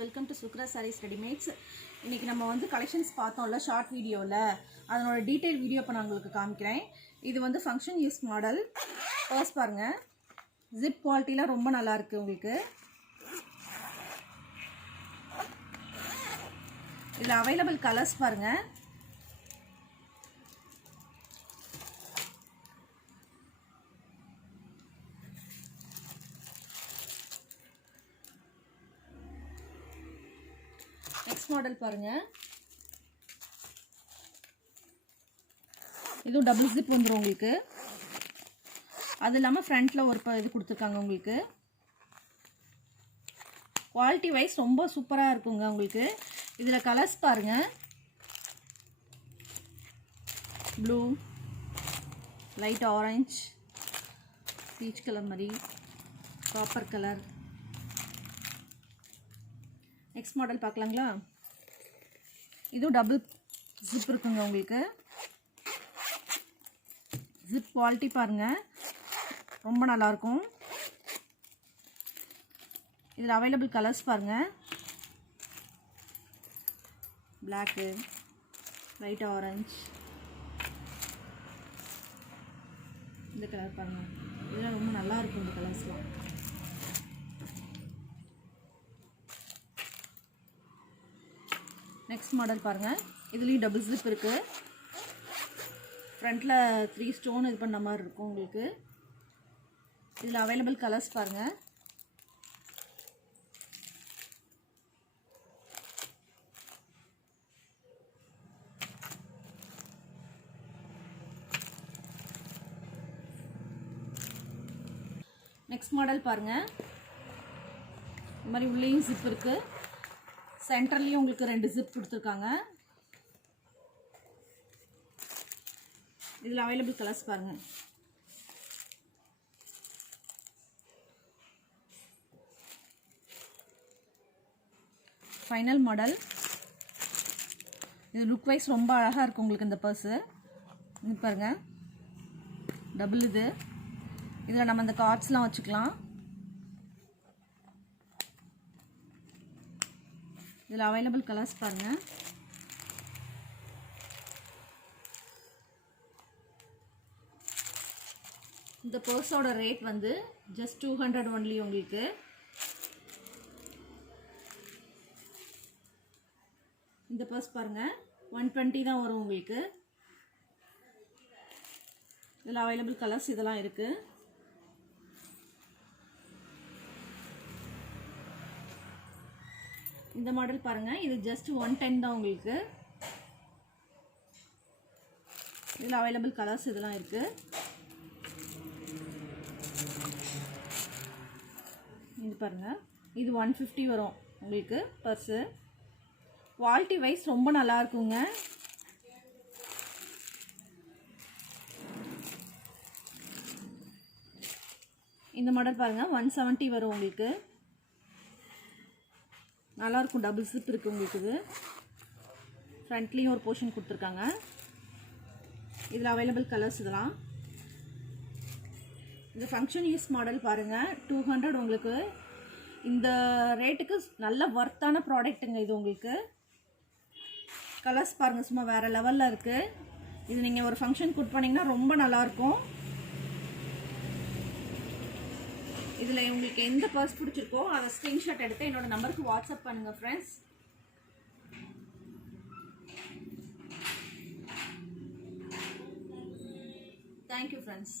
Welcome to Sukra sarees readymades. இன்றைக்கி நம்ம வந்து கலெக்ஷன்ஸ் பார்த்தோம்ல ஷார்ட் வீடியோவில், அதனோட டீட்டெயில் வீடியோ இப்போ நான் உங்களுக்கு காமிக்கிறேன். இது வந்து ஃபங்க்ஷன் யூஸ் மாடல் பர்ஸ் பாருங்கள். ஜிப் குவாலிட்டிலாம் ரொம்ப நல்லாயிருக்கு. உங்களுக்கு இதில் அவைலபிள் கலர்ஸ் பாருங்கள். நெக்ஸ்ட் மாடல் பாருங்க. இதுவும் டபுள் ஜிப் வந்துடும் உங்களுக்கு. அது இல்லாமல் ஃப்ரண்ட்டில் ஒரு இது கொடுத்துருக்காங்க உங்களுக்கு. குவாலிட்டி வைஸ் ரொம்ப சூப்பராக இருக்குங்க உங்களுக்கு. இதில் கலர்ஸ் பாருங்க. Blue, light orange, peach colour மாதிரி, காப்பர் கலர். நெக்ஸ்ட் மாடல் பார்க்கலாங்களா? இதுவும் டபுள் ஜிப் இருக்குங்க உங்களுக்கு. ஜிப் குவாலிட்டி பாருங்கள், ரொம்ப நல்லாயிருக்கும். இதில் அவைலபிள் கலர்ஸ் பாருங்கள். பிளாக்கு, லைட் ஆரஞ்ச், இந்த கலர் பாருங்கள். இதெல்லாம் ரொம்ப நல்லாயிருக்கும் இந்த கலர்ஸ்லாம். நெக்ஸ்ட் மாடல் பாருங்கள். இதுலேயும் டபுள் ஜிப் இருக்குது. ஃப்ரண்ட்டில் 3 ஸ்டோன் இது பண்ண மாதிரி இருக்கும் உங்களுக்கு. இதில் அவைலபிள் கலர்ஸ் பாருங்கள். நெக்ஸ்ட் மாடல் பாருங்கள். இந்த மாதிரி உள்ளேயும் ஜிப் இருக்குது. சென்டர்லேயும் உங்களுக்கு 2 ஜிப் கொடுத்துருக்காங்க. இதில் அவைலபிள் கலர்ஸ் பாருங்கள். Final model. இது லுக் வைஸ் ரொம்ப அழகாக இருக்கும் உங்களுக்கு இந்த பர்ஸு. இது பாருங்கள், டபுள் இது. இதில் நம்ம இந்த கார்ட்ஸ்லாம் வச்சுக்கலாம். இதில் அவைலபிள் கலர்ஸ் பாருங்கள். இந்த பர்ஸோட ரேட் வந்து ஜஸ்ட் 200 ஒன்லி உங்களுக்கு. இந்த பர்ஸ் பாருங்கள், 120 தான் வரும் உங்களுக்கு. இதில் அவைலபிள் கலர்ஸ் இதெல்லாம் இருக்குது. இந்த மாடல் பாருங்கள். இது ஜஸ்ட் 110 தான் உங்களுக்கு. இதில் அவைலபிள் கலர்ஸ் இதெல்லாம் இருக்குது. இது பாருங்கள், இது 150 வரும் உங்களுக்கு பர்ஸு. குவாலிட்டி வைஸ் ரொம்ப நல்லா இருக்குங்க. இந்த மாடல் பாருங்கள், 170 வரும் உங்களுக்கு. நல்லாயிருக்கும். டபுள் ஜிப் இருக்குது உங்களுக்கு. இது ஃப்ரண்ட்லேயும் ஒரு போர்ஷன் கொடுத்துருக்காங்க. இதில் அவைலபிள் கலர்ஸ் இதெல்லாம். இந்த ஃபங்க்ஷன் யூஸ் மாடல் பாருங்கள், 200 உங்களுக்கு. இந்த ரேட்டுக்கு நல்ல ஒர்த்தான ப்ராடக்ட்டுங்க இது உங்களுக்கு. கலர்ஸ் பாருங்கள், சும்மா வேறு லெவலில் இருக்குது. இது நீங்கள் ஒரு ஃபங்க்ஷன் குட் பண்ணிங்கன்னா ரொம்ப நல்லாயிருக்கும். இதில் உங்களுக்கு எந்த பர்ஸ் பிடிச்சிருக்கோ அதை ஸ்க்ரீன்ஷாட் எடுத்து என்னோட நம்பருக்கு வாட்ஸ்அப் பண்ணுங்கள் ஃப்ரெண்ட்ஸ். Thank you friends.